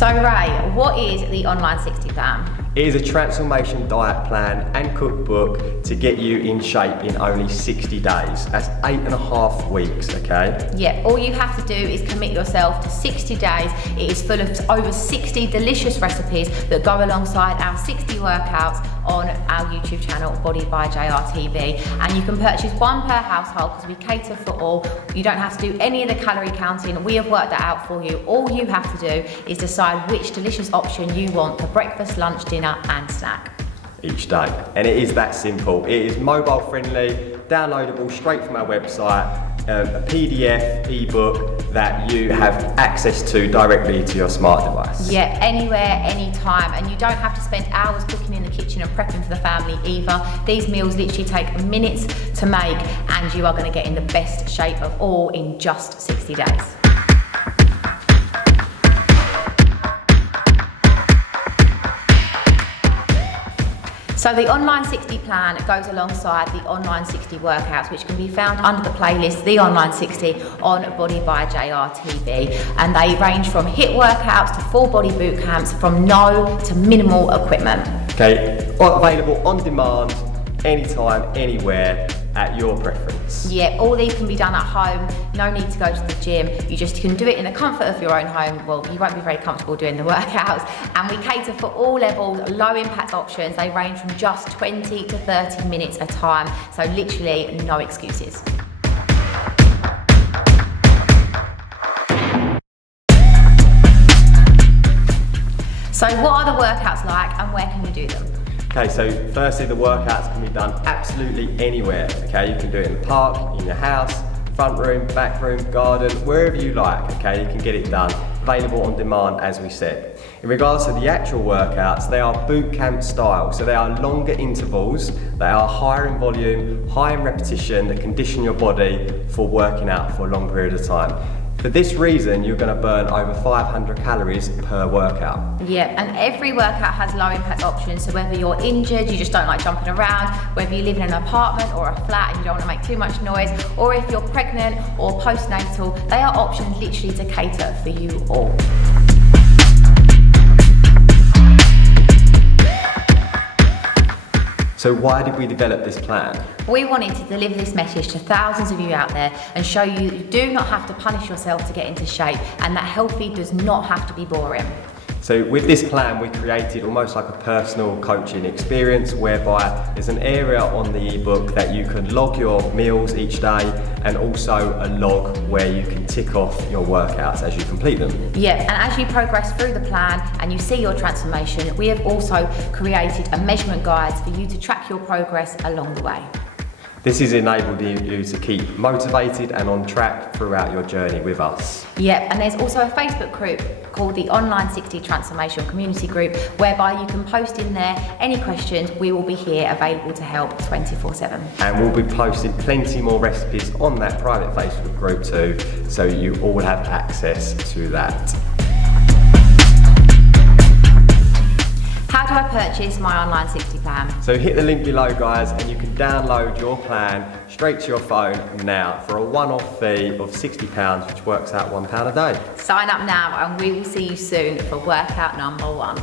So Ray, what is the Online 60 plan? It is a transformation diet plan and cookbook to get you in shape in only 60 days. That's 8.5 weeks, okay? Yeah, all you have to do is commit yourself to 60 days. It is full of over 60 delicious recipes that go alongside our 60 workouts on our YouTube channel, BodyByJR TV. And you can purchase one per household because we cater for all. You don't have to do any of the calorie counting. We have worked that out for you. All you have to do is decide which delicious option you want for breakfast, lunch, dinner and snack. Each day. And it is that simple. It is mobile friendly, downloadable straight from our website, a PDF ebook that you have access to directly to your smart device. Yeah, anywhere, anytime, and you don't have to spend hours cooking in the kitchen and prepping for the family either. These meals literally take minutes to make and you are going to get in the best shape of all in just 60 days. So the Online 60 plan goes alongside the Online 60 workouts, which can be found under the playlist, the Online 60 on BodyByJR TV. And they range from HIIT workouts to full body boot camps, from no to minimal equipment. Okay, available on demand, anytime, anywhere, at your preference. Yeah, all these can be done at home, no need to go to the gym. You just can do it in the comfort of your own home. Well, you won't be very comfortable doing the workouts. And we cater for all levels, low impact options. They range from just 20 to 30 minutes a time. So literally no excuses. So what are the workouts like and where can you do them? Okay, so firstly, the workouts can be done absolutely anywhere. Okay, you can do it in the park, in your house, front room, back room, garden, wherever you like. Okay, you can get it done. Available on demand, as we said. In regards to the actual workouts, they are boot camp style. So they are longer intervals, they are higher in volume, higher in repetition, that condition your body for working out for a long period of time. For this reason, you're going to burn over 500 calories per workout. Yeah, and every workout has low impact options. So whether you're injured, you just don't like jumping around, whether you live in an apartment or a flat and you don't want to make too much noise, or if you're pregnant or postnatal, they are options literally to cater for you all. So why did we develop this plan? We wanted to deliver this message to thousands of you out there and show you do not have to punish yourself to get into shape, and that healthy does not have to be boring. So with this plan, we created almost like a personal coaching experience whereby there's an area on the ebook that you can log your meals each day and also a log where you can tick off your workouts as you complete them. Yeah, and as you progress through the plan and you see your transformation, we have also created a measurement guide for you to track your progress along the way. This has enabled you to keep motivated and on track throughout your journey with us. Yep, and there's also a Facebook group called the Online 60 Transformation Community Group, whereby you can post in there any questions. We will be here available to help 24/7. And we'll be posting plenty more recipes on that private Facebook group too, so you all have access to that. How do I purchase my Online 60 plan? So hit the link below, guys, and you can download your plan straight to your phone now for a one-off fee of £60, which works out £1 a day. Sign up now and we will see you soon for workout number 1.